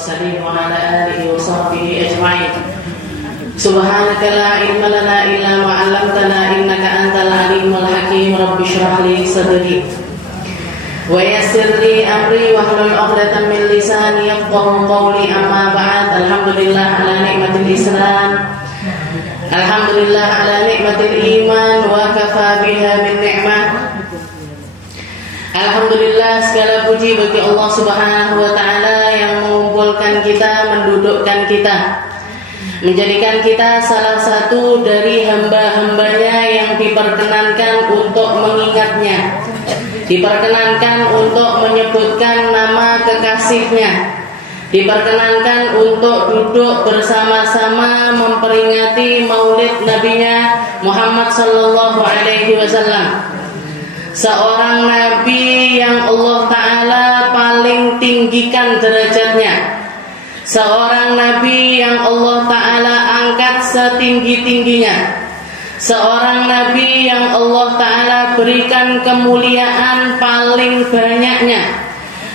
المرسلين وعلى آله وصحبه أجمعين. سبحانك لا علم لنا إلا ما علمتنا إنك أنت العليم الحكيم. رب اشرح لي صدري ويسر لي أمري واحلل عقدة من لساني يفقهوا قولي. أما بعد. الحمد لله على نعمة الإسلام، الحمد لله على نعمة الإيمان وكفى بها من نعمة. Alhamdulillah, segala puji bagi Allah Subhanahu wa Ta'ala yang mengumpulkan kita, mendudukkan kita, menjadikan kita salah satu dari hamba-hambanya yang diperkenankan untuk mengingatnya, diperkenankan untuk menyebutkan nama kekasihnya, diperkenankan untuk duduk bersama-sama memperingati maulid nabinya Muhammad sallallahu alaihi wasallam, seorang nabi yang Allah Ta'ala paling tinggikan derajatnya, seorang nabi yang Allah Ta'ala angkat setinggi-tingginya, seorang nabi yang Allah Ta'ala berikan kemuliaan paling banyaknya.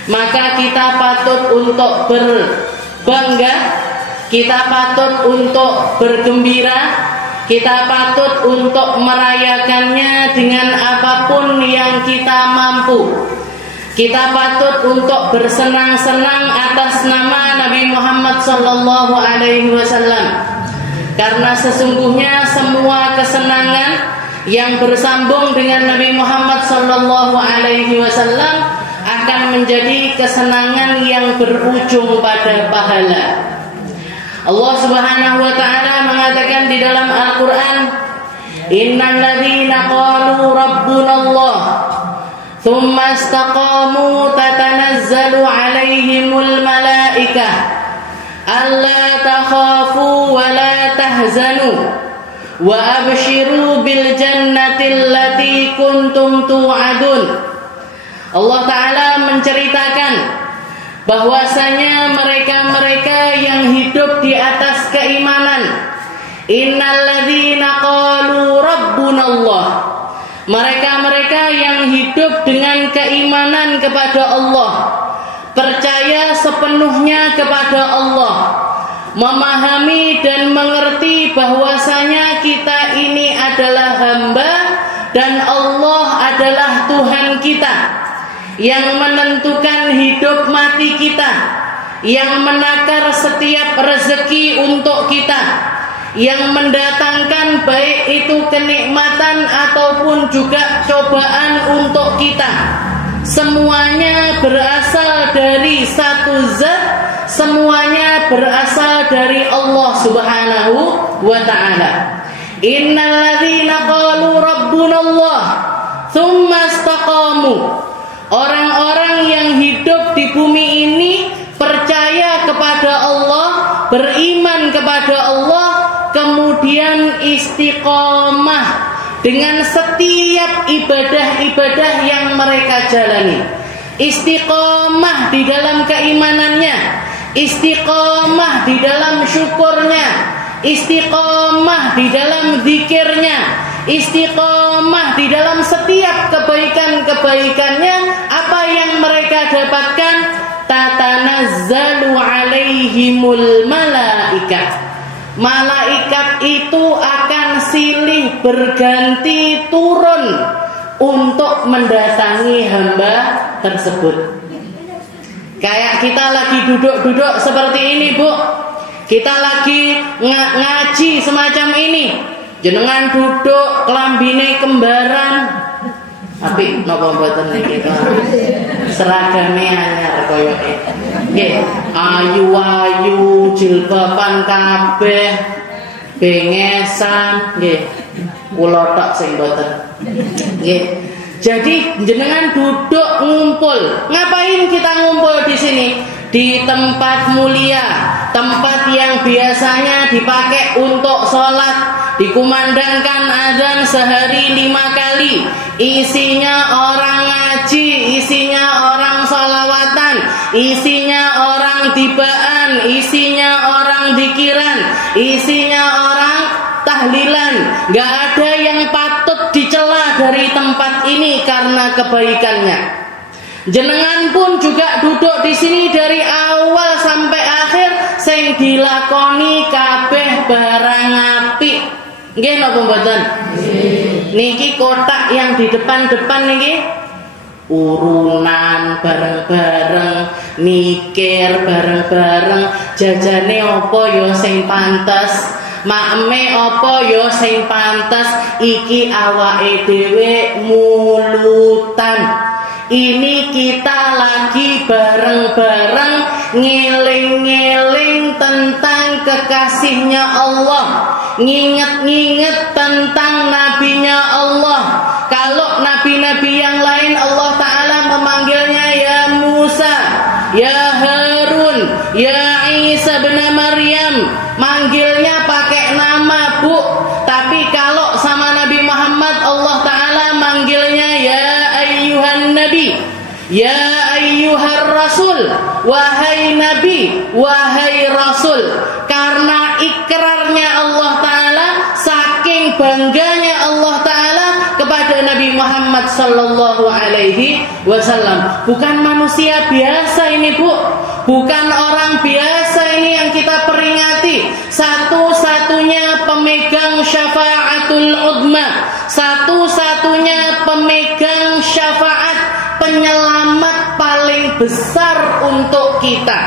Maka kita patut untuk berbangga, kita patut untuk bergembira, kita patut untuk merayakannya dengan apapun yang kita mampu. Kita patut untuk bersenang-senang atas nama Nabi Muhammad sallallahu alaihi wasallam, karena sesungguhnya semua kesenangan yang bersambung dengan Nabi Muhammad sallallahu alaihi wasallam akan menjadi kesenangan yang berujung pada pahala. Allah Subhanahu wa Ta'ala mengatakan di dalam Al-Quran, innal ladzina qalu rabbunallah thumma istaqamu tatanazzalu alaihimul malaikah alla takhafu wa la tahzanu wa abshiru bil jannati allati kuntum tu'adun. Allah Ta'ala menceritakan bahwasanya mereka-mereka yang hidup di atas keimanan, innalladzina qalu rabbunallah, mereka-mereka yang hidup dengan keimanan kepada Allah, percaya sepenuhnya kepada Allah, memahami dan mengerti bahwasanya kita ini adalah hamba dan Allah adalah Tuhan kita yang menentukan hidup mati kita, yang menakar setiap rezeki untuk kita, yang mendatangkan baik itu kenikmatan ataupun juga cobaan untuk kita. Semuanya berasal dari satu zat, semuanya berasal dari Allah Subhanahu wa Ta'ala. Innal ladzina qalu rabbunallah tsumma istaqamu, orang-orang yang hidup di bumi ini percaya kepada Allah, beriman kepada Allah, kemudian istiqomah dengan setiap ibadah-ibadah yang mereka jalani. Istiqomah di dalam keimanannya, istiqomah di dalam syukurnya, istiqomah di dalam zikirnya, istiqomah di dalam setiap kebaikan-kebaikannya. Apa yang mereka dapatkan? Tatanazzalu alaihimul malaikah, malaikat itu akan silih berganti turun untuk mendatangi hamba tersebut. Kayak kita lagi duduk-duduk seperti ini, Bu, kita lagi ngaji semacam ini, jenengan duduk kelambine kembaran, tapi napa mboten niki to seragame anyar koyoke nggih, ayu-ayu, jilbaban kabeh, bengesan nggih, kula tok sing mboten nggih. Jadi jenengan duduk ngumpul, ngapain kita ngumpul di sini? Di tempat mulia, tempat yang biasanya dipakai untuk sholat, dikumandangkan azan sehari 5 kali, isinya orang ngaji, isinya orang sholawatan, isinya orang tibaan, isinya orang dikiran, isinya orang tahlilan. Gak ada yang patut dicela dari tempat ini karena kebaikannya. Jenengan pun juga duduk di sini dari awal sampai dilakoni kabeh barang apik. Nggih napa mboten? Niki kotak yang di depan-depan niki urunan bareng-bareng, mikir bareng-bareng, jajane apa ya sing pantes, makme apa ya sing pantes, iki awake dhewe mulutan. Ini kita lagi bareng-bareng ngiling-ngiling tentang kekasihnya Allah, nginget-nginget tentang nabinya Allah. Kalau nabi-nabi yang lain Allah Ta'ala memanggilnya ya Musa, ya Harun, ya Isa bin Maryam, manggilnya pakai nama, Bu. Tapi kalau sama Nabi Muhammad Allah Ta'ala manggilnya ya ayyuhan nabi, ya ayyuhar rasul, wahai nabi, wahai rasul. Karena ikrarnya Allah Ta'ala, saking bangganya Allah Ta'ala kepada Nabi Muhammad sallallahu alaihi wasallam. Bukan manusia biasa ini, Bu. Bukan orang biasa ini yang kita peringati. Satu-satunya pemegang syafaatul udma, satu-satunya pemegang syafaat penyelamat paling besar untuk kita.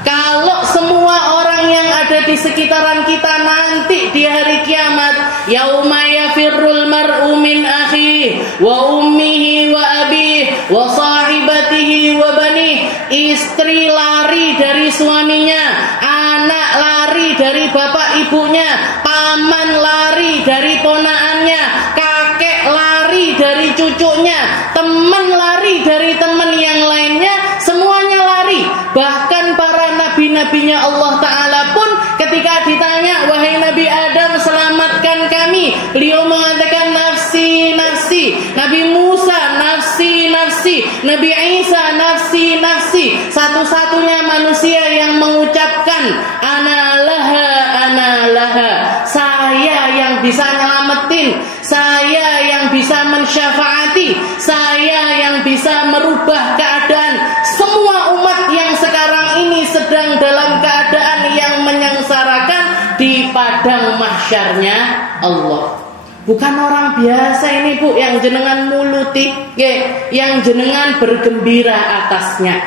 Kalau semua orang yang ada di sekitaran kita nanti di hari kiamat, yauma yafirrul mar'u min akhihi wa ummihi wa abihi wa sahibatihi wa banihi, istri lari dari suaminya, anak lari dari bapak ibunya, paman lari dari ponaannya, kakek lari dari cucunya, teman lari dari teman yang lainnya, semuanya lari. Bahkan para nabi-nabinya Allah Ta'ala pun ketika ditanya, wahai Nabi Adam selamatkan kami, beliau mengatakan nafsi nafsi. Nabi Musa nafsi nafsi, Nabi Isa nafsi nafsi. Satu-satunya manusia yang mengucapkan ana laha, saya yang bisa nyelamatin, saya yang bisa mensyafaati, saya yang bisa merubah keadaan semua umat yang sekarang ini sedang dalam keadaan yang menyengsarakan di padang mahsyarnya Allah. Bukan orang biasa ini, Bu, yang jenengan muluti, yang jenengan bergembira atasnya.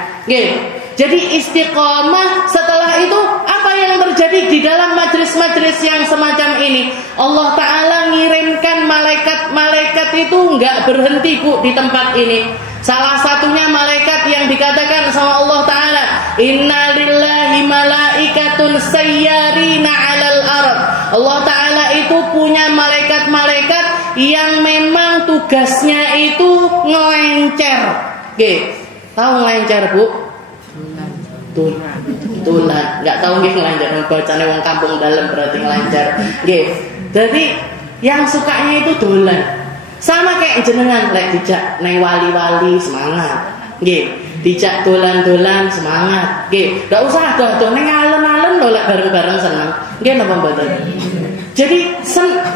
Jadi istiqomah setelah itu apa yang terjadi di dalam majelis-majelis yang semacam ini? Allah Ta'ala ngirimkan malaikat-malaikat itu enggak berhenti, Bu, di tempat ini. Salah satunya malaikat yang dikatakan sama Allah Ta'ala, inna lillahi malaikatun sayyarina 'alal ard. Allah Ta'ala itu punya malaikat-malaikat yang memang tugasnya itu ngelencer. Tahu ngelencer, Bu? Tulan, nggak tahu nggih ngelancar, bacane wong kampung dalam berarti ngelancar. Nggih. Jadi yang sukanya itu dolan. Sama kayak jenengan lek dijak neng wali-wali semangat. Nggih. Dijak dolan-dolan semangat. Nggih. Enggak usah ado-ado neng alun-alun lho lek bareng-bareng seneng. Nggih napa mboten? Jadi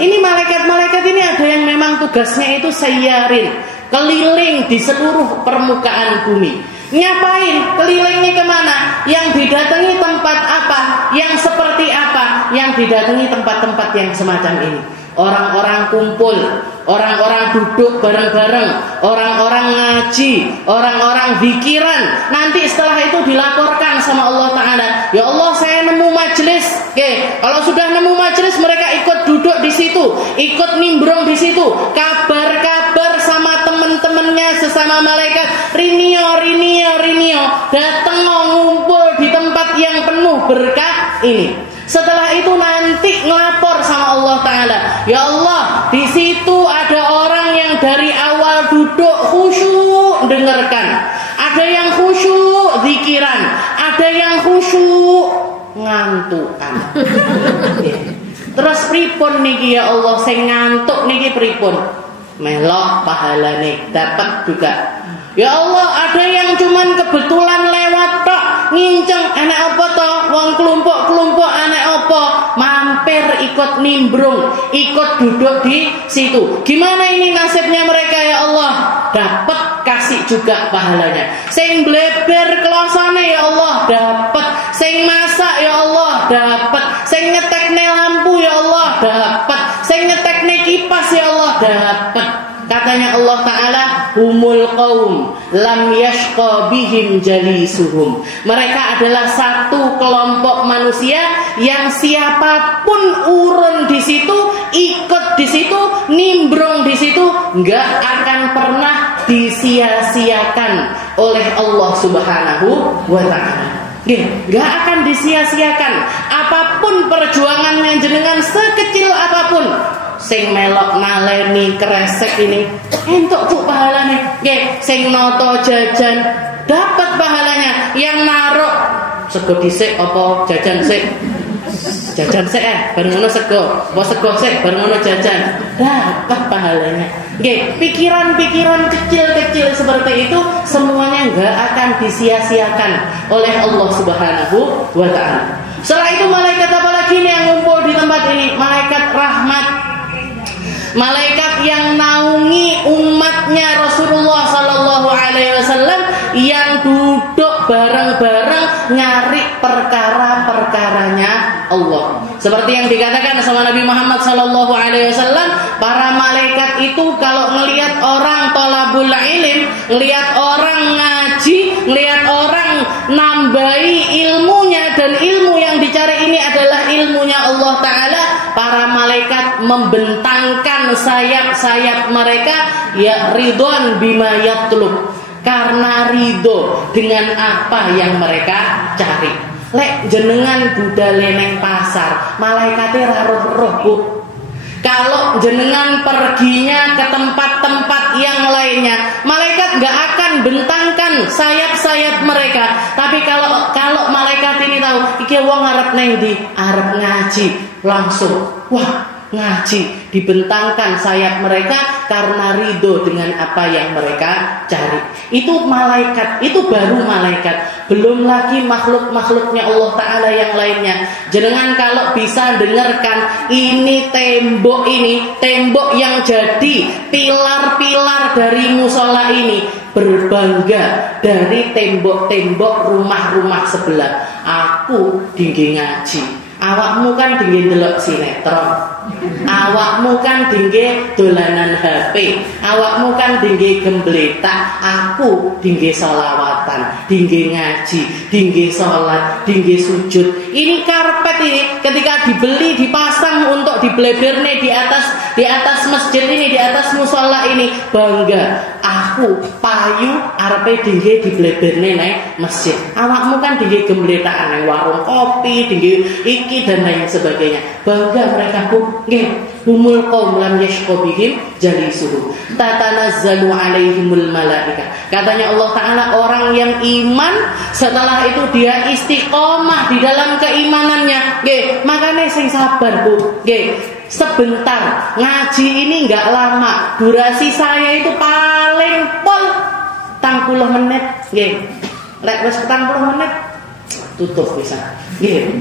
ini malaikat-malaikat ini ada yang memang tugasnya itu sayyarin, keliling di seluruh permukaan bumi. Ngapain? Kelilingnya kemana? Yang didatangi tempat apa? Yang seperti apa? Yang didatangi tempat-tempat yang semacam ini. Orang-orang kumpul, orang-orang duduk bareng-bareng, orang-orang ngaji, orang-orang zikiran. Nanti setelah itu dilaporkan sama Allah Ta'ala, ya Allah saya nemu majelis. Kalau sudah nemu majelis, mereka ikut duduk di situ, ikut nimbrung di situ, kabar-kabar sama teman-temannya sesama malaikat, rinio datang ngumpul di tempat yang penuh berkah ini. Setelah itu nanti ngelapor sama Allah Ta'ala, ya Allah di situ ada orang yang dari awal duduk khusyuk dengarkan, ada yang khusyuk zikiran, ada yang khusyuk ngantukan. Terus pripun niki ya Allah, sing ngantuk niki pripun? Melok pahalane dapat juga. Ya Allah, ada yang cuman kebetulan lewat tok, nginceng anak apa toh, wong kelompok-kelompok anak apa, mampir ikut nimbrung, ikut duduk di situ. Gimana ini nasibnya mereka ya Allah? Dapat kasih juga pahalanya. Sing bleber kelosane ya Allah dapat, sing masak ya Allah dapat. Sing ngetekne lampu ya Allah dapat. Sing ngetekne kipas ya Allah dapat. Katanya Allah Ta'ala, humul qaum lam yashqa bihim jalisuhum. Mereka adalah satu kelompok manusia yang siapapun urun di situ, ikut di situ, nimbrung di situ, nggak akan pernah disia-siakan oleh Allah Subhanahu wa Ta'ala. Nggak akan disia-siakan. Apapun perjuangannya jenengan sekecil apapun, sing melok naleni kresek ini entuk bu pahalanya. Sing noto jajan dapat pahalanya. Yang narok sego dhisik apa jajan sik? Jajan sik bareng ngono sego. Apa sego sik bareng ngono jajan. Dapat pahalanya. Pikiran-pikiran kecil-kecil seperti itu semuanya enggak akan disia-siakan oleh Allah Subhanahu wa Ta'ala. Setelah itu malaikat apa lagi nih yang ngumpul di tempat ini? Malaikat rahmat. Malaikat yang naungi umatnya Rasulullah Sallallahu Alaihi Wasallam yang duduk bareng-bareng nyari perkara-perkaranya Allah. Seperti yang dikatakan sama Nabi Muhammad Sallallahu Alaihi Wasallam, para malaikat itu kalau ngelihat orang thalabul ilm, ngelihat orang ngaji, ngelihat orang nambahi ilmunya, dan ilmu yang dicari ini adalah ilmunya Allah Ta'ala, para malaikat membentangkan sayap-sayap mereka, ya ridwan bima yatlub, karena ridho dengan apa yang mereka cari. Lek jenengan budale neng pasar, malaikate roh-roh Bu. Kalau jenengan perginya ke tempat-tempat yang lainnya, malaikat nggak akan bentangkan sayap-sayap mereka. Tapi kalau malaikat ini tahu, iki wong arep neng di arep ngaji, langsung wah ngaji, dibentangkan sayap mereka karena ridho dengan apa yang mereka cari. Itu malaikat, itu baru malaikat. Belum lagi makhluk-makhluknya Allah Ta'ala yang lainnya. Jenengan kalau bisa dengarkan, ini tembok yang jadi pilar-pilar dari musola ini berbangga dari tembok-tembok rumah-rumah sebelah. Aku tinggi ngaji, awakmu kan tinggi delok sinetron, awakmu kan tinggi dolanan HP, awakmu kan tinggi gembletak, aku tinggi sholawatan, tinggi ngaji, tinggi sholat, tinggi sujud. Ini karpet ini ketika dibeli dipasang untuk diblederne di atas masjid ini, di atas musola ini, bangga. Aku payu arepe tinggi diblederne nang masjid. Awakmu kan tinggi gembletakan nang warung kopi, tinggi iki dan lain sebagainya. Bangga mereka Bu. Nggih, humul qaum lam yashqa bihim jalisuhum tatanazzalu alaihimul malaika. Katanya Allah Ta'ala, orang yang iman setelah itu dia istiqomah di dalam keimanannya. Nggih, makanya sing sabar Bu. Nggih, sebentar ngaji ini enggak lama. Durasi saya itu paling pol 30 menit. Nggih. Lek wis 40 menit tutup bisa. Nggih.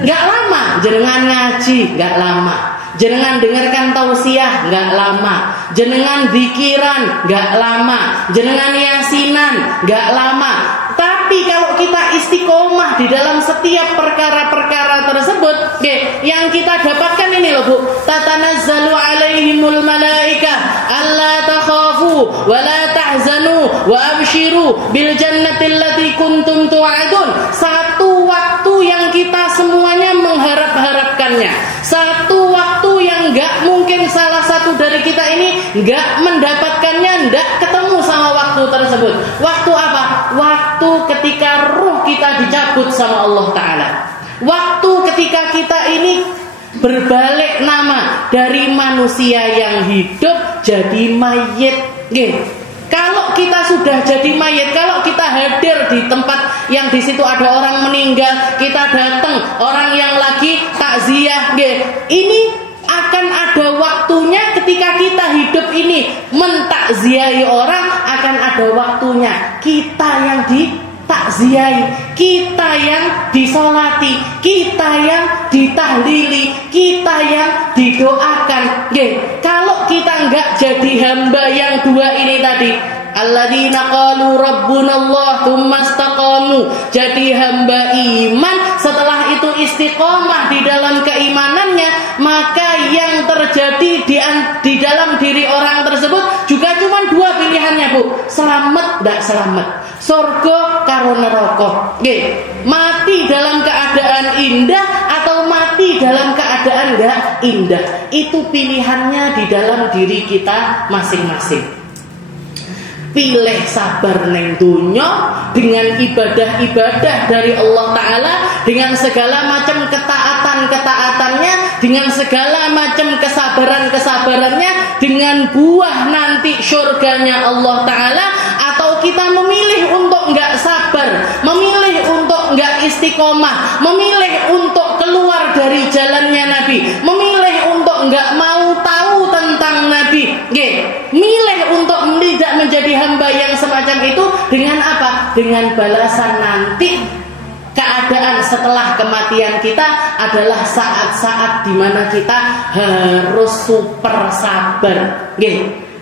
Enggak lama jenengan ngaji, enggak lama. Jenengan dengarkan tausiah, enggak lama. Jenengan zikiran, enggak lama. Jenengan yasinan, enggak lama. Tapi kalau kita istiqomah di dalam setiap perkara-perkara tersebut, yang kita dapatkan ini loh Bu, tatanazzalu alaihimul malaika alla takhafu wa la tahzanu wa abshiru bil jannati allati kuntum tu'adun. Satu waktu yang kita semuanya mengharap-harapkannya, satu waktu yang enggak mungkin salah satu dari kita ini enggak mendapatkannya, enggak ketemu sama waktu tersebut. Waktu apa? Waktu ketika ruh kita dicabut sama Allah Ta'ala. Waktu ketika kita ini berbalik nama dari manusia yang hidup jadi mayit. Kalau kita sudah jadi mayit, kalau kita hadir di tempat yang di situ ada orang meninggal, kita datang, orang yang lagi takziah, ini akan ada waktunya ketika kita hidup ini mentakziahi orang, akan ada waktunya kita yang ditakziahi, kita yang disolati, kita yang ditahlili, kita yang didoakan. Kalau kita enggak jadi hamba yang dua ini tadi, alladzina qalu rabbunallah tsumma istaqamu, jadi hamba iman setelah itu istiqomah di dalam keimanannya, maka yang terjadi di dalam diri orang tersebut juga cuma dua pilihannya, Bu. Selamat tidak selamat, surga karo neraka. Nggih, mati dalam keadaan indah atau mati dalam keadaan enggak indah. Itu pilihannya di dalam diri kita masing-masing. Pilih sabar neng dunya dengan ibadah-ibadah dari Allah Ta'ala, dengan segala macam ketaatan-ketaatannya, dengan segala macam kesabaran-kesabarannya, dengan buah nanti surganya Allah Ta'ala. Atau kita memilih untuk enggak sabar, memilih untuk enggak istiqomah, memilih untuk keluar dari jalannya Nabi, memilih untuk enggak mau tahu tentang Nabi, milih untuk tidak menjadi hamba yang semacam itu. Dengan apa? Dengan balasan nanti keadaan setelah kematian kita adalah saat-saat di mana kita harus super sabar.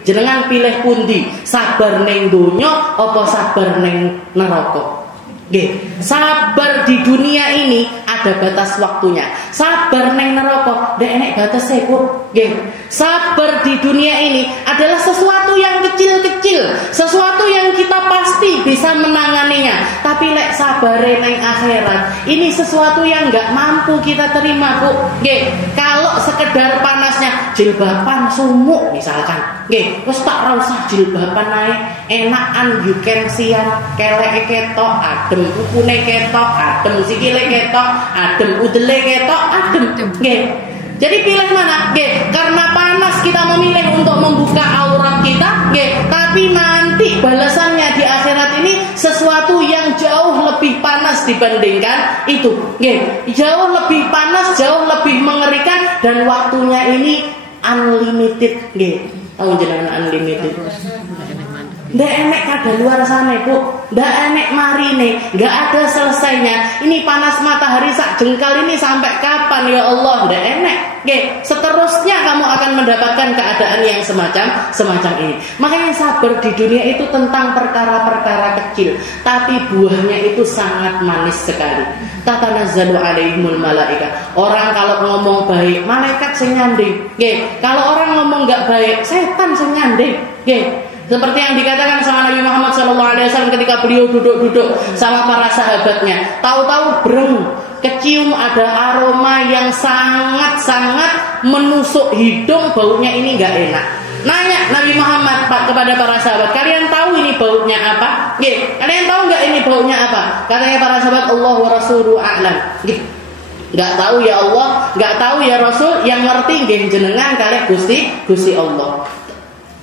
Jenengan pilih pundi? Sabar neng donya apa sabar neng neraka? Sabar di dunia ini ada batas waktunya. Sabar neng neraka ndak enek batase, Bu. Sabar di dunia ini adalah sesuatu yang kecil-kecil, sesuatu yang kita pasti bisa menanganinya. Tapi lek sabare neng akhirat, ini sesuatu yang enggak mampu kita terima, Bu. Kalau sekedar panasnya jilbaban sumuk misalkan, wis tak ra usah jilbaban ae, enakan you can sian, keleke ketok adem, kukune ketok adem, sikile ketok adem, udele ketok adem. Jadi pilih mana? Karena panas kita memilih untuk membuka aurat kita, tapi nanti balasannya di akhirat ini sesuatu yang jauh lebih panas dibandingkan itu. Jauh lebih panas, jauh lebih mengerikan, dan waktunya ini unlimited. Tahu jenengan unlimited? Ndak enek kadaluar sana, Bu. Ndak enek marine, nggak ada selesainya. Ini panas matahari sak jengkal ini sampai kapan ya Allah? Ndak enek. Seterusnya kamu akan mendapatkan keadaan yang semacam ini. Makanya sabar di dunia itu tentang perkara-perkara kecil, tapi buahnya itu sangat manis sekali. Tatanazzalu alaihimul malaika. Orang kalau ngomong baik, malaikat sing nyanding. Kalau orang ngomong nggak baik, setan sing nyanding. Seperti yang dikatakan sama Nabi Muhammad SAW ketika beliau duduk-duduk sama para sahabatnya. Tahu-tahu breng, kecium ada aroma yang sangat-sangat menusuk hidung, baunya ini nggak enak. Nanya Nabi Muhammad kepada para sahabat, kalian tahu ini baunya apa? Kalian tahu nggak ini baunya apa? Katanya para sahabat, Allah wa rasuluhu a'lam. Nggak tahu ya Allah, nggak tahu ya Rasul, yang ngerti jenengan kalian Gusti Allah.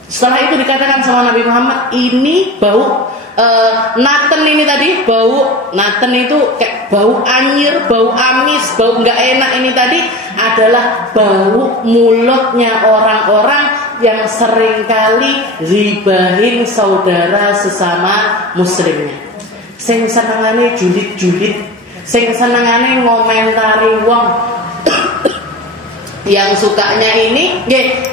Setelah itu dikatakan sama Nabi Muhammad, ini bau naten ini tadi, bau naten itu kayak bau anyir, bau amis, bau nggak enak ini tadi adalah bau mulutnya orang-orang yang seringkali ribahin saudara sesama muslimnya. Sing senengane julit-julit, sing senengane ngomentari wong. Yang sukanya ini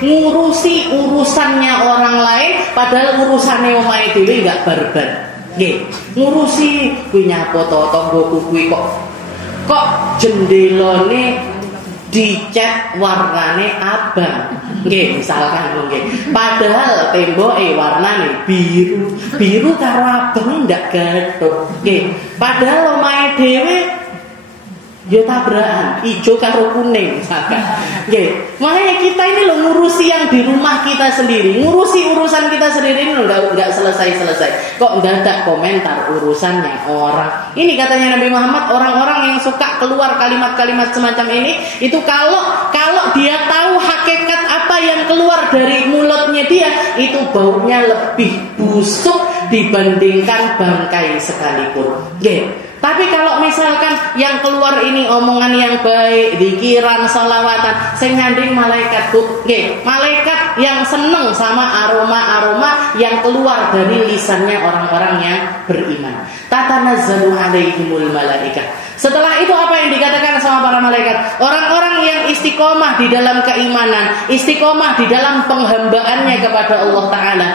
ngurusi urusannya orang lain, padahal urusannya omahe dhewe enggak barbar. Ngurusi kuwi nyapo tanggoku kuwi kok jendelane dicat warnane abang. Misalkan padahal temboke warnane biru karo abang ndak gathuk. Padahal omahe dhewe ya tabrakan ijo karo kuning misalkan. Makanya kita ini loh ngurusi yang di rumah kita sendiri, ngurusi urusan kita sendiri ini nggak selesai. Kok dadak komentar urusannya orang. Ini katanya Nabi Muhammad, orang-orang yang suka keluar kalimat-kalimat semacam ini itu kalau dia tahu hakikat apa yang keluar dari mulutnya dia, itu baunya lebih busuk dibandingkan bangkai sekalipun. Tapi kalau misalkan yang keluar ini omongan yang baik, zikiran, sholawatan, sing nyanding malaikat, Bu. Malaikat yang seneng sama aroma-aroma yang keluar dari lisannya orang-orang yang beriman. Tatanazzalu alaihimul malaika. Setelah itu apa yang dikatakan sama para malaikat? Orang-orang yang istiqomah di dalam keimanan, istiqomah di dalam penghambaannya kepada Allah Ta'ala.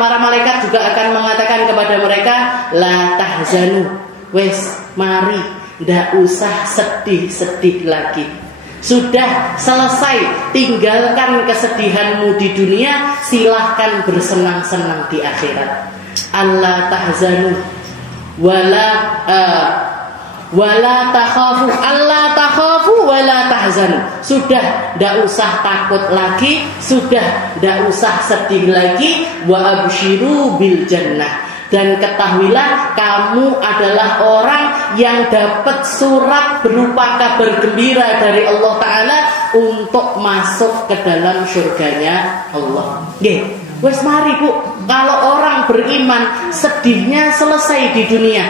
Para malaikat juga akan mengatakan kepada mereka, la tahzanu. Wes, mari Ndak usah sedih-sedih lagi. Sudah selesai, tinggalkan kesedihanmu di dunia, silahkan bersenang-senang di akhirat. Allah tahzanu wala takhafu, Allah takhafu wala tahzanu. Sudah ndak usah takut lagi, sudah ndak usah sedih lagi. Wa absyiru bil jannah. Dan ketahuilah kamu adalah orang yang dapat surat berupa kabar gembira dari Allah Ta'ala untuk masuk ke dalam surganya Allah. Nggih, wes mari Bu, kalau orang beriman sedihnya selesai di dunia,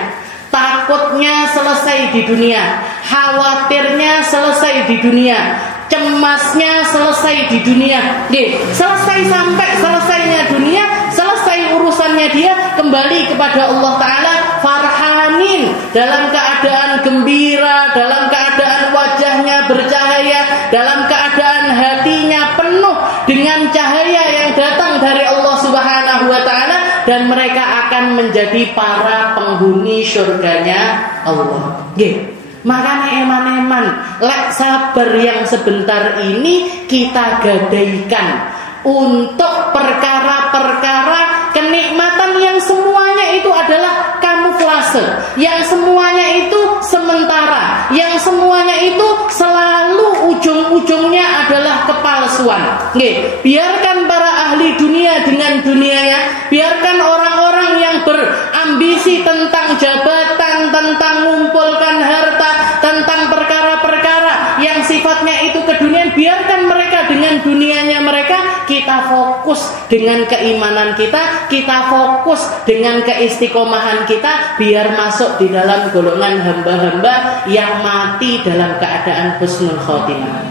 takutnya selesai di dunia, khawatirnya selesai di dunia, cemasnya selesai di dunia. Nggih, selesai sampai selesainya dunia, selesai urusannya dia, kembali kepada Allah Ta'ala farhanin, dalam keadaan gembira, dalam keadaan wajahnya bercahaya, dalam keadaan hatinya penuh dengan cahaya yang datang dari Allah Subhanahu wa Ta'ala, dan mereka akan menjadi para penghuni surganya Allah. Nggih, makanya eman-eman lek sabar yang sebentar ini kita gadaikan untuk perkara-perkara kenikmatan yang semuanya itu adalah kamuflase, yang semuanya itu sementara, yang semuanya itu selalu ujung-ujungnya adalah kepalsuan. Nggih, biarkan para ahli dunia dengan dunianya, biarkan orang-orang yang berambisi tentang jabatan, tentang mengumpulkan harta, tentang perkara-perkara yang sifatnya itu keduniaan, biarkan mereka dengan dunianya mereka. Kita fokus dengan keimanan kita, kita fokus dengan keistiqomahan kita, biar masuk di dalam golongan hamba-hamba yang mati dalam keadaan husnul khotimah,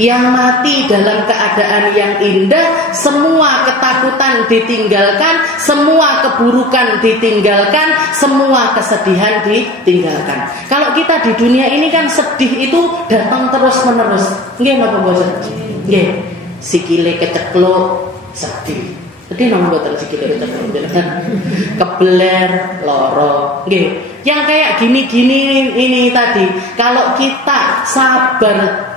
yang mati dalam keadaan yang indah. Semua ketakutan ditinggalkan, semua keburukan ditinggalkan, semua kesedihan ditinggalkan. Kalau kita di dunia ini kan sedih itu datang terus menerus. Nggih napa boten? Nggih. Sikile kecekluk sedih. Sedih nang mboten sikile kecekluk jenengan. Kebeler loro. Nggih. Yang kayak gini-gini ini tadi, kalau kita sabar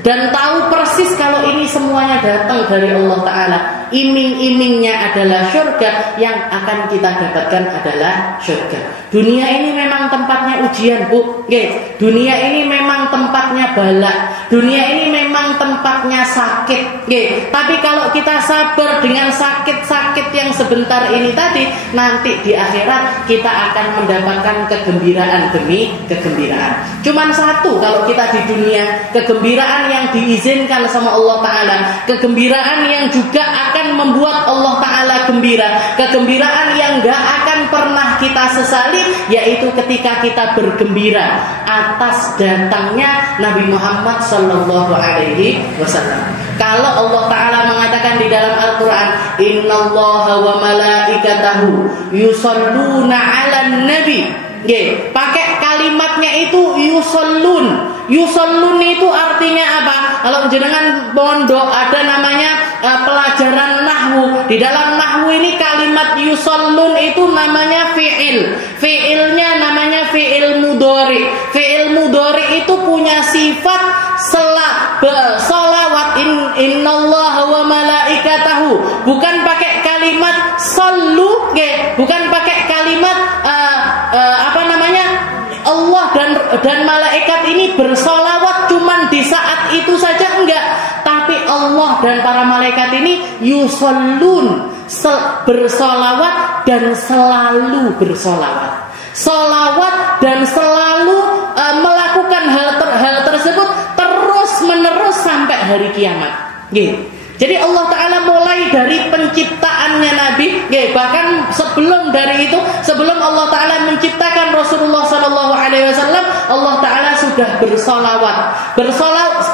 dan tahu persis kalau ini semuanya datang dari Allah Ta'ala, iming-imingnya adalah surga, yang akan kita dapatkan adalah surga. Dunia ini memang tempatnya ujian Bu. Oke, dunia ini memang tempatnya bala, dunia ini memang tempatnya sakit. Oke, tapi kalau kita sabar dengan sakit-sakit yang sebentar ini tadi, nanti di akhirat kita akan mendapatkan kegembiraan demi kegembiraan. Cuman satu, kalau kita di dunia, kegembiraan yang diizinkan sama Allah Ta'ala, kegembiraan yang juga akan membuat Allah Ta'ala gembira, kegembiraan yang gak akan pernah kita sesali, yaitu ketika kita bergembira atas datangnya Nabi Muhammad Sallallahu Alaihi Wasallam. Kalau Allah Ta'ala mengatakan di dalam Al-Quran, Innallaha wa malaikatahu yusalluna 'alan nabi. Nggih, pakai kalimatnya itu yusallun. Yusallun itu artinya apa? Kalau jenengan pondok ada namanya pelajaran nahwu. Di dalam nahwu ini kalimat yusallun itu namanya fi'il. Fi'ilnya namanya fi'il mudhari. Fi'il mudhari itu punya sifat sholawat, innallaha wa malaikatahu. Bukan pakai kalimat sallu, bukan pakai kalimat Allah dan malaikat ini bersolawat cuman di saat itu saja, enggak. Tapi Allah dan para malaikat ini yusallun, bersolawat dan selalu bersolawat, solawat dan selalu melakukan hal tersebut terus menerus sampai hari kiamat. Jadi Allah Ta'ala mulai dari penciptaannya Nabi, bahkan sebelum dari itu, sebelum Allah Ta'ala menciptakan Rasulullah SAW, Allah Ta'ala sudah bersolawat.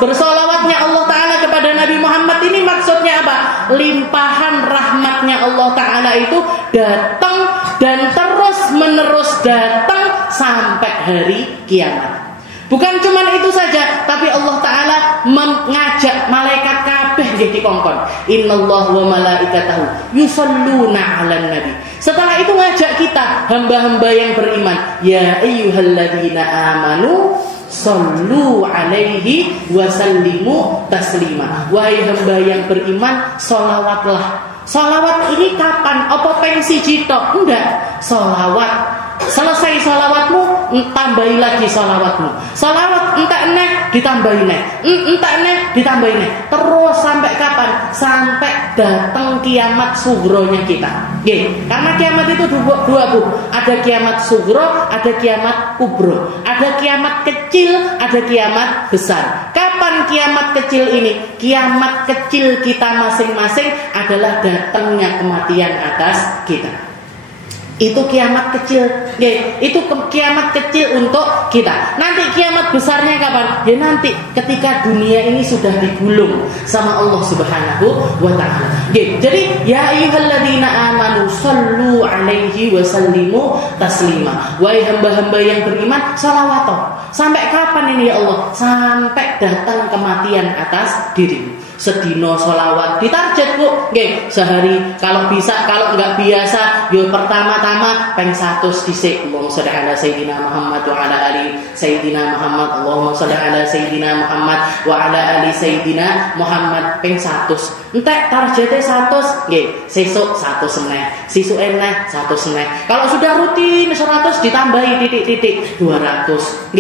Bersolawatnya Allah Ta'ala kepada Nabi Muhammad ini maksudnya apa? Limpahan rahmatnya Allah Ta'ala itu datang dan terus menerus datang sampai hari kiamat. Bukan cuma itu saja, tapi Allah Ta'ala mengajak malaikat kabeh nggih dikongkon. Innallaha wa malaikatahu yusalluna 'alan nabi. Setelah itu ngajak kita hamba-hamba yang beriman, ya ayyuhalladzina amanu sallu alaihi wasallimu taslima. Wahai hamba yang beriman, sholawatlah. Sholawat ini kapan? Apa pensi jitok? Enggak. Sholawat. Selesai sholawatmu, tambahi lagi sholawatmu. Sholawat entek neh ditambahi neh, entek neh ditambahi neh. Terus sampai kapan? Sampai datang kiamat sugronya kita. Karena kiamat itu dua Bu. Ada kiamat sugro, ada kiamat kubro. Ada kiamat kecil, ada kiamat besar. Kapan kiamat kecil ini? Kiamat kecil kita masing-masing adalah datangnya kematian atas kita. Itu kiamat kecil, itu kiamat kecil untuk kita. Nanti kiamat besarnya kapan? Ya nanti ketika dunia ini sudah digulung sama Allah Subhanahu wa ta'ala. Jadi ya ayyuhalladzina amanu sallu alaihi wasallimu taslima. Wahai hamba-hamba yang beriman, shalawat. Sampai kapan ini ya Allah? Sampai datang kematian atas dirimu. Sedino sholawat ditarget Bu, sehari kalau bisa, kalau nggak biasa, yo pertama-tama peng 100 dhisik. Allahumma sholli ala sayyidina Muhammad wa ala ali sayyidina Muhammad. Allahumma sholli ala sayyidina Muhammad wa ala ali sayyidina Muhammad peng 100. Entek targete 100, sesuk 100 meneh, sesuk eneh 100 meneh. Kalau sudah rutin 100 ditambahi titik-titik 200,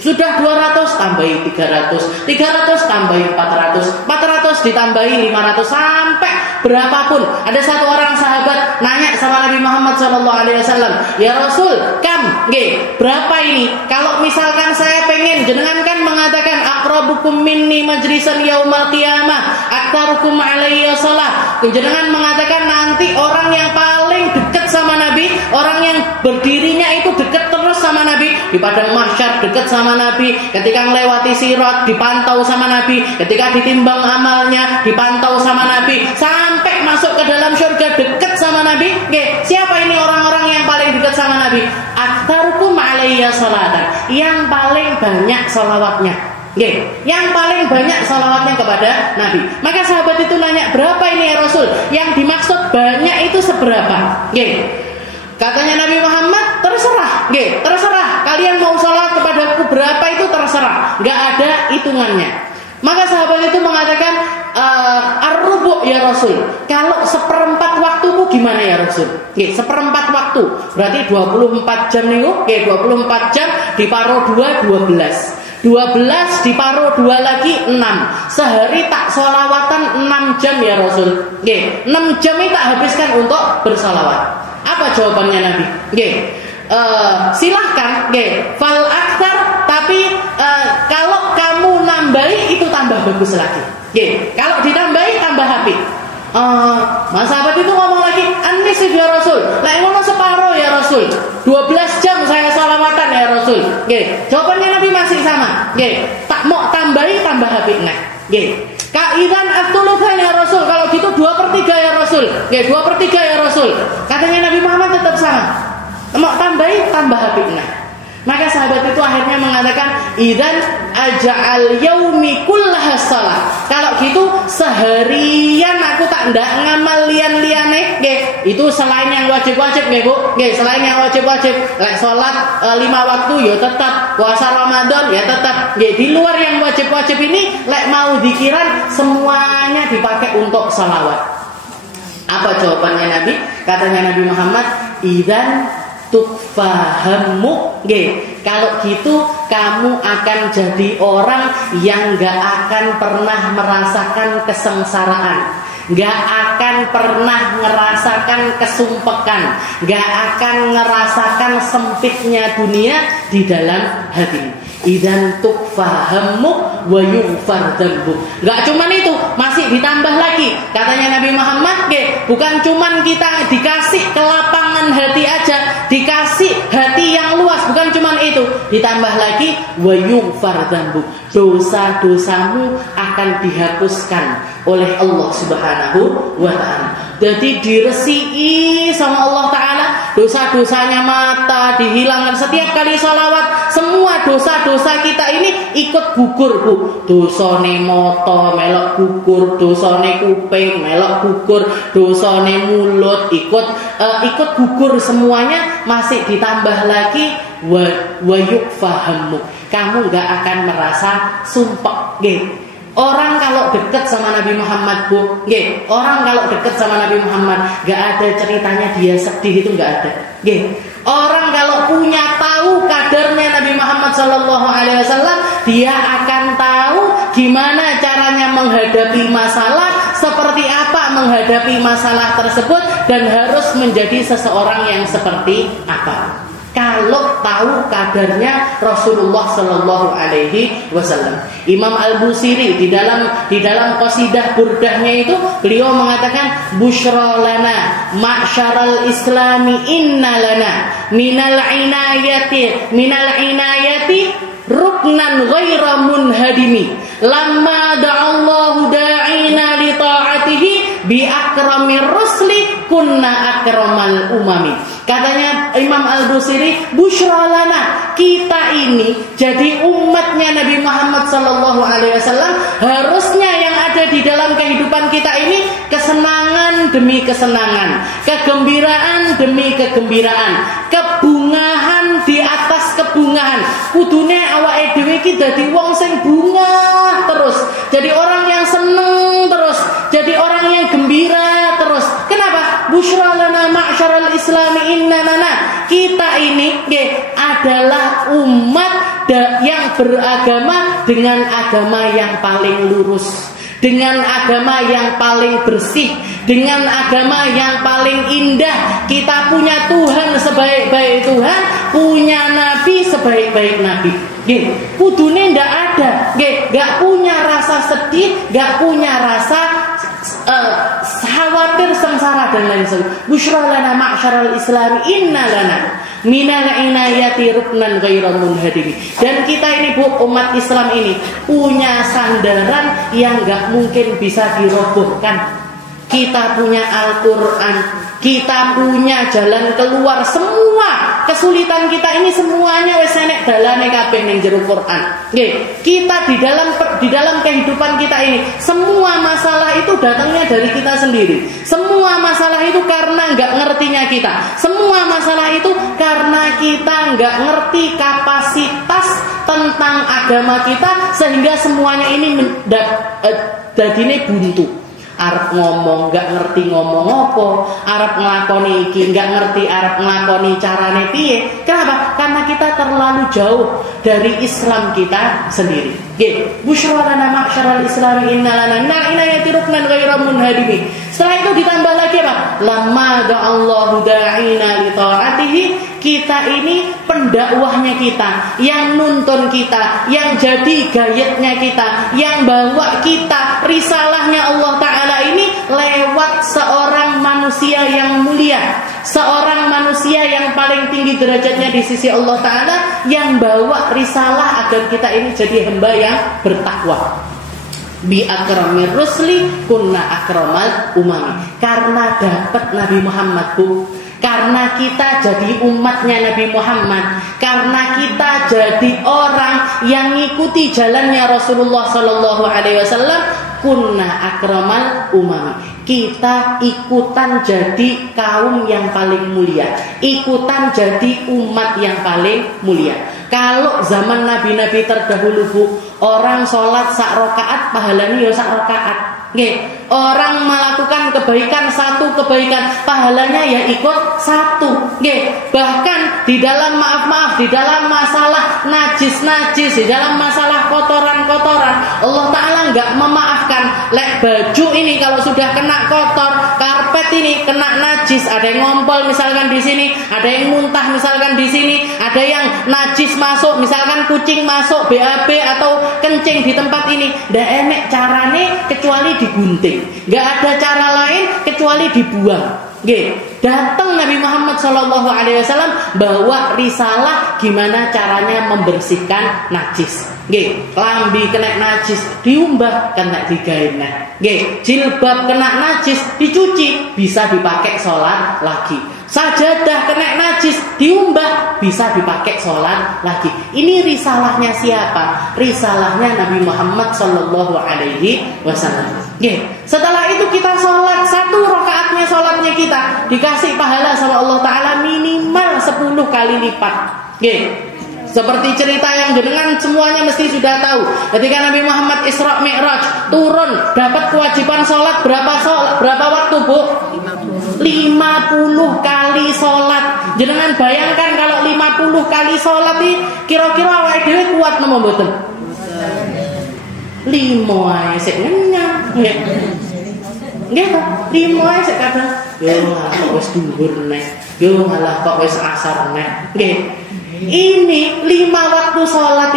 sudah 200 tambahi 300, 300 tambahi 400 ditambahi 500 sampai berapapun. Ada satu orang sahabat nanya sama Nabi Muhammad SAW, ya Rasul, berapa ini? Kalau misalkan saya pengen, jenengan kan mengatakan aqrabukum minni majlisan yaumal qiyamah aktarukum alayya shalah. Jenengan mengatakan nanti orang yang paling dekat sama Nabi, orang yang berdirinya itu dekat terus sama Nabi, di padang mahsyar dekat sama Nabi, ketika melewati sirat dipantau sama Nabi, ketika ditimbang amalnya dipantau sama Nabi, sampai masuk ke dalam surga dekat sama Nabi. Siapa ini orang-orang yang paling dekat sama Nabi? Aktarukum alayya sholatan, yang paling banyak sholawatnya. Yang paling banyak salawatnya kepada Nabi. Maka sahabat itu nanya, berapa ini ya Rasul? Yang dimaksud banyak itu seberapa? Katanya Nabi Muhammad, terserah. Terserah. Kalian mau salawat kepadaku berapa itu terserah. Gak ada hitungannya. Maka sahabat itu mengatakan, ar-rubu' ya Rasul. Kalau seperempat waktumu gimana ya Rasul? Seperempat waktu. Berarti 24 jam nih. 24 jam diparo 2, 12. 12 diparuh 2 lagi 6. Sehari tak sholawatan 6 jam ya Rasul. 6 jam ini tak habiskan untuk bersalawat. Apa jawabannya Nabi? Silahkan, fal aktar, tapi kalau kamu nambahi itu tambah bagus lagi. Kalau ditambahi tambah happy. Mas sahabat itu ngomong lagi, anisif ya Rasul. Lah ngono separo ya Rasul. 12 jam saya sholawatan ya Rasul. Jawabannya Nabi masih sama. Tak mau tambahi tambah happy nah. Kaidan aktulukan ya Rasul. Kalau gitu 2/3 ya Rasul. 2/3 ya Rasul. Katanya Nabi Muhammad tetap sama. Mau tambahi tambah happy nah. Maka sahabat itu akhirnya mengatakan, idzan aja'al yaumi kullaha shalah. Kalau gitu seharian aku tak ndak ngamal lian-liane, itu selain yang wajib-wajib Bu. Selain yang wajib-wajib, lek salat 5 waktu ya tetap, puasa Ramadan ya tetap. Di luar yang wajib-wajib ini, lek mau dikiran semuanya dipakai untuk salawat. Apa jawabannya Nabi? Katanya Nabi Muhammad, idzan tukfahamu. Kalau gitu kamu akan jadi orang yang gak akan pernah merasakan kesengsaraan, gak akan pernah merasakan kesumpekan, gak akan merasakan sempitnya dunia di dalam hati. Idzan tukfahamu wa yughfar dzambu. Enggak cuman itu, masih ditambah lagi. Katanya Nabi Muhammad, bukan cuman kita dikasih kelapangan hati aja, dikasih hati yang luas, bukan cuman itu. Ditambah lagi wa yughfar dzambu. Dosa-dosamu akan dihapuskan oleh Allah Subhanahu wa ta'ala. Jadi diresiki sama Allah Ta'ala, dosa-dosanya mata dihilangkan. Setiap kali sholawat, semua dosa-dosa kita ini ikut gugur, Bu. Dosane mata melok gugur, dosane kuping melok gugur, dosane mulut ikut gugur semuanya. Masih ditambah lagi wa yukfahamu. Kamu nggak akan merasa sumpek, nggih. Orang kalau dekat sama Nabi Muhammad, Bu, nggih. Orang kalau dekat sama Nabi Muhammad, nggak ada ceritanya dia sedih, itu nggak ada, nggih. Orang kalau punya tahu kadarnya Nabi Muhammad SAW, dia akan tahu gimana caranya menghadapi masalah, seperti apa menghadapi masalah tersebut, dan harus menjadi seseorang yang seperti apa. Kalau tahu kadarnya Rasulullah Sallallahu Alaihi Wasallam. Imam Al-Busiri di dalam qasidah burdahnya itu beliau mengatakan, busyra lana ma'syaral islami inna lana minal inayati ruknan ghaira munhadimi lamma da'allahu da'ina li ta'atihi bi akramir rusli kunna akramal umami. Katanya Imam Al-Busiri, busyra lana, kita ini jadi umatnya Nabi Muhammad SAW, harusnya yang ada di dalam kehidupan kita ini kesenangan demi kesenangan, kegembiraan demi kegembiraan, kebungahan di atas kebungahan. Kudune awake dhewe iki dadi wong sing bunga terus, jadi orang yang seneng terus, jadi orang yang gembira terus. Kenapa? Busyra lana ma'syaral islami inna lana. Kita ini adalah umat yang beragama dengan agama yang paling lurus, dengan agama yang paling bersih, dengan agama yang paling indah. Kita punya Tuhan sebaik-baik Tuhan, punya Nabi sebaik-baik Nabi. Kudune ndak ada, nggak punya rasa sedih, nggak punya rasa khawatir, sengsara dan lain sebagainya. Busyra lana ma'syaral islami inna lana minal inayati ruknan ghairu munhadimi. Dan kita ini, Bu, umat Islam ini punya sandaran yang nggak mungkin bisa dirobohkan. Kita punya Al-Quran, kita punya jalan keluar. Semua kesulitan kita ini semuanya wis enek dalane kabeh ning jero Quran. Nggih, kita di dalam kehidupan kita ini, semua masalah itu datangnya dari kita sendiri. Semua masalah itu karena nggak ngertinya kita. Semua masalah itu karena kita nggak ngerti kapasitas tentang agama kita, sehingga semuanya ini dadine buntu. Arep ngomong gak ngerti ngomong apa, arep nglakoni iki gak ngerti arep nglakoni carane piye. Kenapa? Karena kita terlalu jauh dari Islam kita sendiri. Nggih, busyra lana ma'syaral islami inna lana minal inayati ruknan ghairu munhadimi. Setelah itu ditambah lagi apa? Lamma da'allahu da'ina li ta'atihi. Kita ini pendakwahnya kita, yang nuntun kita, yang jadi gayetnya kita, yang bawa kita risalahnya Allah Ta'ala ini lewat seorang manusia yang mulia, seorang manusia yang paling tinggi derajatnya di sisi Allah Ta'ala, yang bawa risalah agar kita ini jadi hamba yang bertakwa. Bi akramir rusli kunna akramal umami. Karena dapat Nabi Muhammad, Bu, karena kita jadi umatnya Nabi Muhammad, karena kita jadi orang yang ngikuti jalannya Rasulullah Sallallahu Alaihi Wasallam, kunna akramal umami. Kita ikutan jadi kaum yang paling mulia, ikutan jadi umat yang paling mulia. Kalau zaman nabi-nabi terdahulu, Bu, orang sholat sak rakaat pahalanya ya sak rakaat. Orang melakukan kebaikan, satu kebaikan, pahalanya ya ikut satu. Bahkan di dalam di dalam masalah najis, di dalam masalah kotoran-kotoran, Allah Ta'ala nggak memaafkan. Lek baju ini kalau sudah kena kotor, karpet ini kena najis, ada yang ngompol misalkan di sini, ada yang muntah misalkan di sini, ada yang najis masuk, misalkan kucing masuk, BAB atau kencing di tempat ini, ndak enek carane kecuali digunting. Nggak ada cara lain kecuali dibuang. Datang Nabi Muhammad SAW bawa risalah gimana caranya membersihkan najis. Lambi kena najis diumbah, kena digaeneh. Jilbab kena najis dicuci, bisa dipakai sholat lagi. Sajadah kena najis, diumbah, bisa dipakai sholat lagi. Ini risalahnya siapa? Risalahnya Nabi Muhammad Sallallahu Alaihi Wasallam. Setelah itu kita sholat, 1 rakaatnya sholatnya kita dikasih pahala sama Allah Ta'ala minimal 10 kali lipat. Seperti cerita yang jenengan semuanya mesti sudah tahu. Ketika Nabi Muhammad Isra Mi'raj turun, dapat kewajiban sholat berapa waktu, Bu? 50 kali sholat. Jangan bayangkan kalau 50 kali sholat ini kira-kira awake dhewe kuat napa mboten? 5 ae sik ngenyang. Nggih to? 5 ae sik kadang. Yo malah kok wis dhuwur nek. Yo malah kok wis asar nek. Nggih. Ini 5 waktu sholat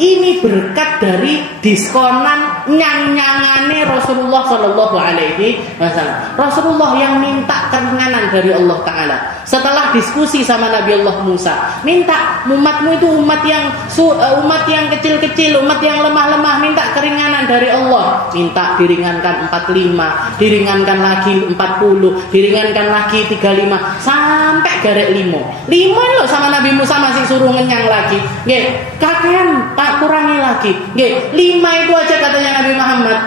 ini berkat dari diskonan nyang-nyangane Rasulullah Sallallahu Alaihi Wasallam. Rasulullah yang minta keringanan dari Allah Ta'ala. Setelah diskusi sama Nabi Allah Musa, minta umatmu itu umat yang kecil-kecil, umat yang lemah-lemah, minta keringanan dari Allah. Minta diringankan 45, diringankan lagi 40, diringankan lagi 35, sampai garek 5 loh sama Nabi Musa masih suruh ngenyang lagi. Kakean Pak, kurangi lagi. 5 itu aja katanya Nabi Muhammad.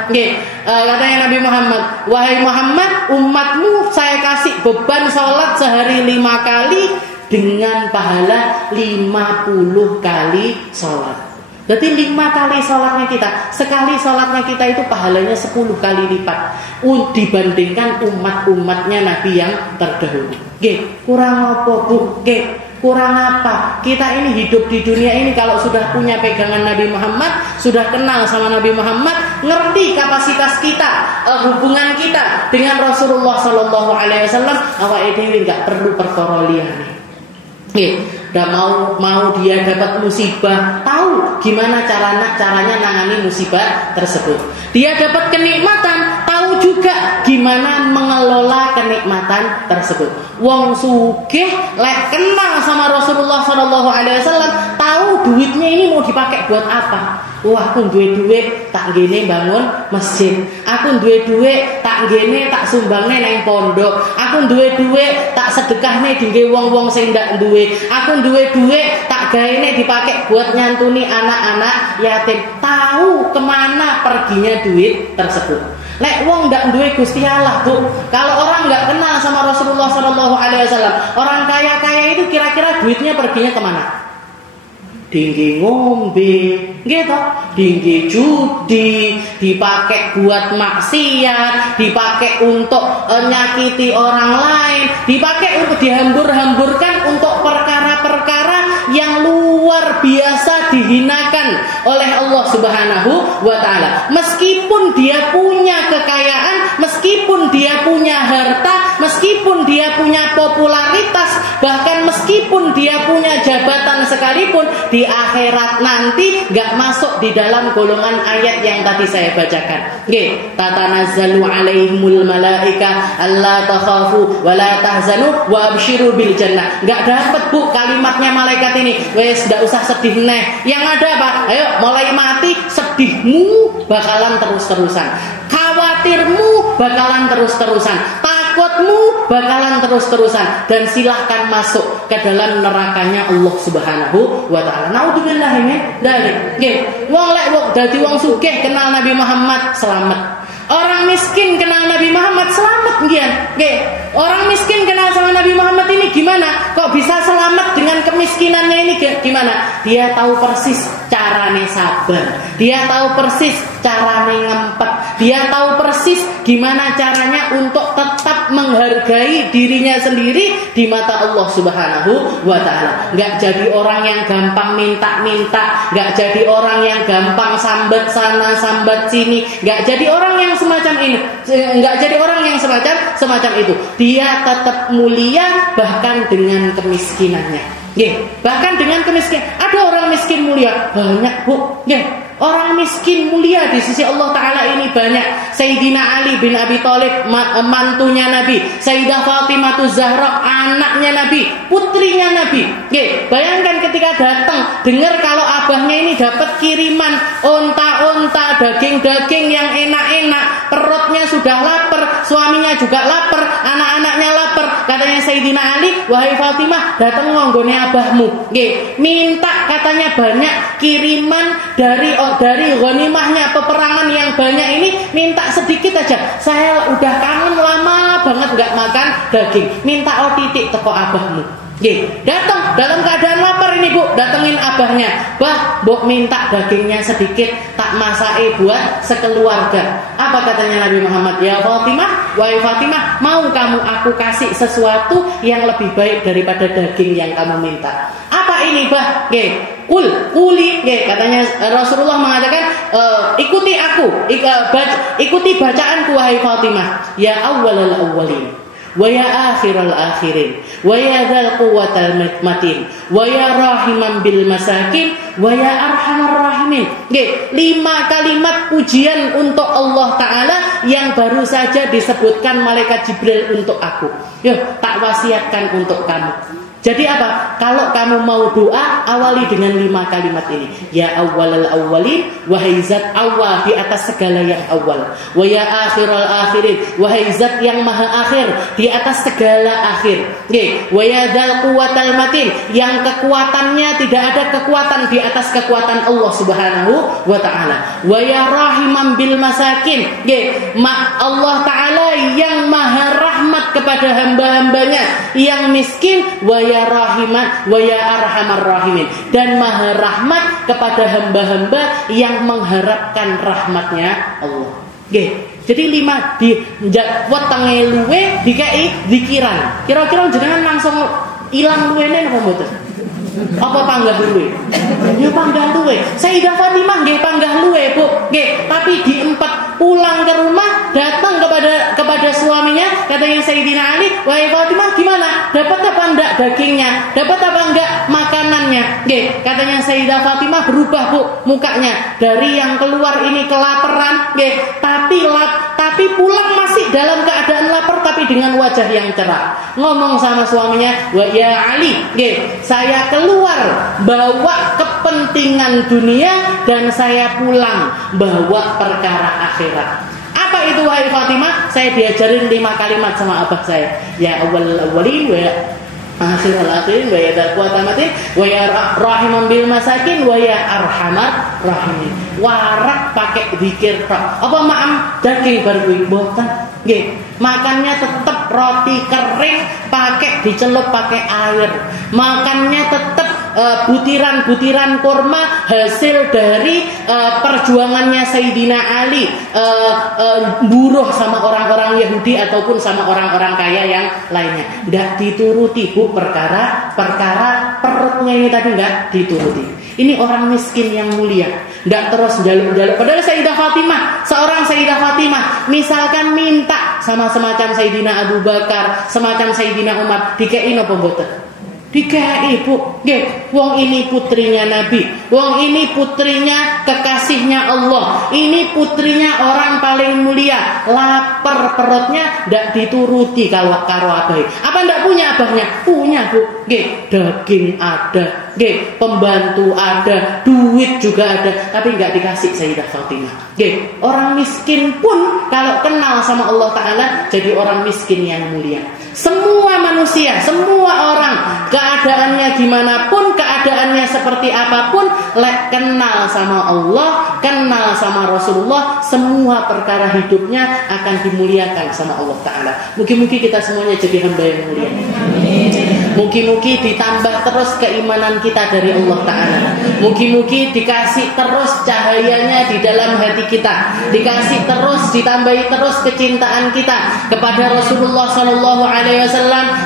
Katanya Nabi Muhammad, wahai Muhammad, umatmu saya kasih beban sholat sehari 5 kali dengan pahala 50 kali sholat. Berarti 5 kali sholatnya kita, sekali sholatnya kita itu pahalanya 10 kali lipat dibandingkan umat-umatnya Nabi yang terdahulu. Kurang apa, Bu? Kurang apa? Kita ini hidup di dunia ini kalau sudah punya pegangan Nabi Muhammad, sudah kenal sama Nabi Muhammad, ngerti kapasitas kita, hubungan kita dengan Rasulullah Sallallahu Alaihi Wasallam, awake dhewe enggak perlu perkara liyane. Udah mau dia dapat musibah, tahu gimana caranya nangani musibah tersebut. Dia dapat kenikmatan, tahu juga gimana mengelola kenikmatan tersebut. Wong sugih lek kenal sama Rasulullah Sallallahu Alaihi Wasallam, tahu duitnya ini mau dipakai buat apa. Wah, aku duwe duit tak gene bangun masjid. Aku duwe duit tak gene tak sumbangne nang pondok. Aku duwe duit tak sedekahne dingge wong-wong sing ndak duwe. Aku duwe duit tak gaene dipakai buat nyantuni anak-anak yatim. Tahu kemana perginya duit tersebut. Lek wong ndak duwe Gusti Allah, Bu. Kalau orang nggak kenal sama Rasulullah Sallallahu Alaihi Wasallam, orang kaya-kaya itu kira-kira duitnya perginya kemana? Tinggi ngombe, gitu, tinggi judi, dipakai buat maksiat, dipakai untuk nyakiti orang lain, dipakai untuk dihambur-hamburkan untuk perkara-perkara yang luar biasa dihinakan oleh Allah Subhanahu wa Ta'ala. Meskipun dia punya kekayaan, meskipun dia punya harta, meskipun dia punya popularitas, bahkan meskipun dia punya jabatan sekalipun, di akhirat nanti gak masuk di dalam golongan ayat yang tadi saya bacakan. Tatanazzalu alaihimul malaika alla takhafu wa la tahzanu wa absyiru bil jannah. Gak dapat, Bu, kalimatnya malaikat ini. Wes gak usah sedih neh. Yang ada apa? Ayo mulai mati sedihmu bakalan terus-terusan. Khawatirmu bakalan terus-terusan. Takutmu bakalan terus-terusan, dan silahkan masuk ke dalam nerakanya Allah Subhanahu wa Ta'ala. Naudzubillah min dzalik. Wong lek dadi wong sugih kenal Nabi Muhammad selamat. Orang miskin kenal Nabi Muhammad selamat nggih. Orang miskin kenal sama Nabi Muhammad ini gimana? Kok bisa selamat dengan kemiskinannya ini gimana? Dia tahu persis carane sabar. Dia tahu persis carane ngempet. Dia tahu persis gimana caranya untuk tetap menghargai dirinya sendiri di mata Allah Subhanahu wa Ta'ala. Enggak jadi orang yang gampang minta-minta, enggak jadi orang yang gampang sambat sana sambat sini, enggak jadi orang yang semacam ini, enggak jadi orang yang semacam itu. Dia tetap mulia bahkan dengan kemiskinannya. Bahkan dengan kemiskinan. Ada orang miskin mulia banyak, Bu. Orang miskin mulia di sisi Allah Ta'ala ini banyak. Sayyidina Ali bin Abi Thalib, mantunya Nabi. Sayyidah Fatimah Zahra, anaknya Nabi, putrinya Nabi. Bayangkan ketika datang, dengar kalau abahnya ini dapat kiriman onta-onta, daging-daging yang enak-enak, perutnya sudah lapar, suaminya juga lapar, anak-anaknya lapar, Katanya Sayyidina Ali, wahai Fatimah, datang ngonggone abahmu. Nggih, minta katanya banyak kiriman dari ghanimahnya peperangan yang banyak ini, minta sedikit aja. Saya udah kangen lama banget nggak makan daging. Minta titik teko abahmu. Datang dalam keadaan lapar ini Bu, datengin abahnya, bah, Bok minta dagingnya sedikit, tak masake buat sekeluarga. Apa katanya Nabi Muhammad? Ya Fatimah, wahai Fatimah, mau kamu aku kasih sesuatu yang lebih baik daripada daging yang kamu minta. Apa ini bah? Kuli, katanya Rasulullah mengatakan, ikuti aku, ikuti bacaanku wahai Fatimah. Ya awwalal awwalin, wa ya akhiral akhirin, wa ya dzal quwwatal matin, wa ya rahiman bil masakin, wa ya arhamar rahimin. 5 kalimat pujian untuk Allah Ta'ala yang baru saja disebutkan malaikat Jibril untuk aku. Tak wasiatkan untuk kamu. Jadi apa? Kalau kamu mau doa, awali dengan 5 kalimat ini. Ya awwalal awwalin, wahai zat awal di atas segala yang awal. Wa ya akhiral akhirin, wahai zat yang maha akhir di atas segala akhir. Wa ya dzal quwwatal matin, yang kekuatannya tidak ada kekuatan di atas kekuatan Allah Subhanahu wa taala. Wa ya rahiman bil masakin, Allah Taala yang maha rahmat kepada hamba-hambanya yang miskin. Wa ya rahiman wa ya arhamar rahimin, dan maha rahmat kepada hamba-hamba yang mengharapkan rahmatnya Allah. Jadi 5 di wetenge luwe dikai zikiran. Kira-kira jenengan langsung ilang luwene napa mboten? Apa panggah luwe? Ya panggah luwe. Sayyidah Fatimah nggih panggah luwe, Bu. Tapi diempet pulang ke rumah, datang kepada suaminya, katanya Sayyidina Ali, wahai Fatimah, gimana? Dapat apa enggak dagingnya? Dapat apa enggak makanannya? Katanya Sayyidah Fatimah berubah, Bu, mukanya. Dari yang keluar ini kelaparan, tapi pulang masih dalam keadaan lapar, tapi dengan wajah yang cerah. Ngomong sama suaminya, "Wa ya Ali, saya keluar bawa kepentingan dunia dan saya pulang bawa perkara akhirat." Apa itu wahai Fatimah? Saya diajarin 5 kalimat sama abah saya. Ya awwalin wa akhirul akhirin, wa ya dzal quwwatal matin, wa ya rahiman bil masakin, wa ya arhamar rahimin. Warak pakai zikir tok. Apa maam daging baru mboten? Makannya tetap roti kering pakai dicelup pakai air. Makannya tetap butiran-butiran kurma hasil dari perjuangannya Sayyidina Ali buruh sama orang-orang Yahudi ataupun sama orang-orang kaya yang lainnya. Tidak dituruti, Bu, perkara perutnya ini tadi tidak dituruti. Ini orang miskin yang mulia, tidak terus jaluk-jaluk. Padahal Sayyidah Fatimah, seorang Sayyidah Fatimah, misalkan minta sama semacam Sayyidina Abu Bakar, semacam Sayyidina Umar, dikei napa mboten? Dikei, Bu. Wong ini putrinya Nabi, wong ini putrinya kekasihnya Allah, ini putrinya orang paling mulia. Lapar perutnya ndak dituruti kalau karo abai. Apa ndak punya abahnya? Punya, Bu. Daging ada, pembantu ada, duit juga ada, tapi nggak dikasih Sayyidah Fatimah. Orang miskin pun kalau kenal sama Allah Ta'ala jadi orang miskin yang mulia. Semua manusia, semua orang, keadaannya gimana pun, keadaannya seperti apapun, kenal sama Allah, kenal sama Rasulullah, semua perkara hidupnya akan dimuliakan sama Allah Ta'ala. Mungkin-mungkin kita semuanya jadi hamba yang mulia. Mungkin-mungkin ditambah terus keimanan kita dari Allah Ta'ala. Mungkin-mungkin dikasih terus cahayanya di dalam hati kita, dikasih terus, ditambahi terus kecintaan kita kepada Rasulullah SAW,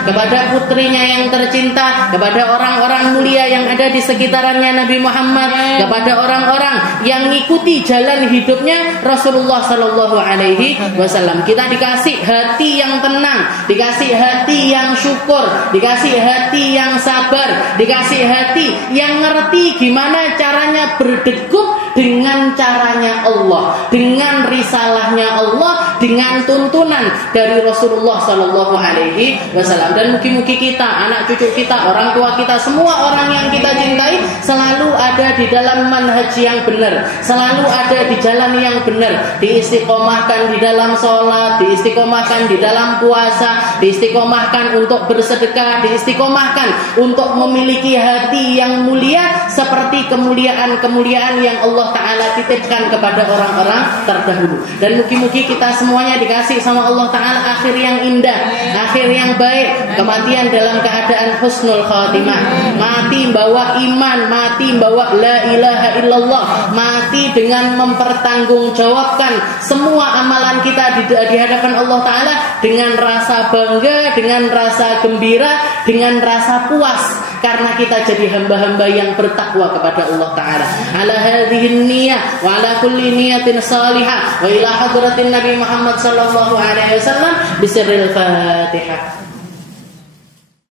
kepada putrinya yang tercinta, kepada orang-orang mulia yang ada di sekitarannya Nabi Muhammad, kepada orang-orang yang ngikuti jalan hidupnya Rasulullah SAW. Kita dikasih hati yang tenang, dikasih hati yang syukur, dikasih hati yang sabar, dikasih hati yang ngerti gimana caranya berdegup dengan caranya Allah, dengan risalahnya Allah, dengan tuntunan dari Rasulullah SAW. Dan mungkin-mungkin kita, anak cucu kita, orang tua kita, semua orang yang kita cintai selalu ada di dalam manhaj yang benar, selalu ada di jalan yang benar, diistiqomahkan di dalam sholat, diistiqomahkan di dalam puasa, diistiqomahkan untuk bersedekah, diistiqomahkan untuk memiliki hati yang mulia seperti kemuliaan-kemuliaan yang Allah Ta'ala titipkan kepada orang-orang terdahulu. Dan mugi-mugi kita semuanya dikasih sama Allah Ta'ala akhir yang indah, akhir yang baik, kematian dalam keadaan husnul khatimah, mati bawa iman, mati bawa la ilaha illallah, mati dengan mempertanggungjawabkan semua amalan kita di hadapan Allah Ta'ala dengan rasa bangga, dengan rasa gembira, dengan rasa puas karena kita jadi hamba-hamba yang bertakwa kepada Allah Ta'ala. Ala hadhihi niyyah wa ala kulli niyatin salihah wa ila hadratin Nabi Muhammad sallallahu alaihi wasallam bisirril Fatihah.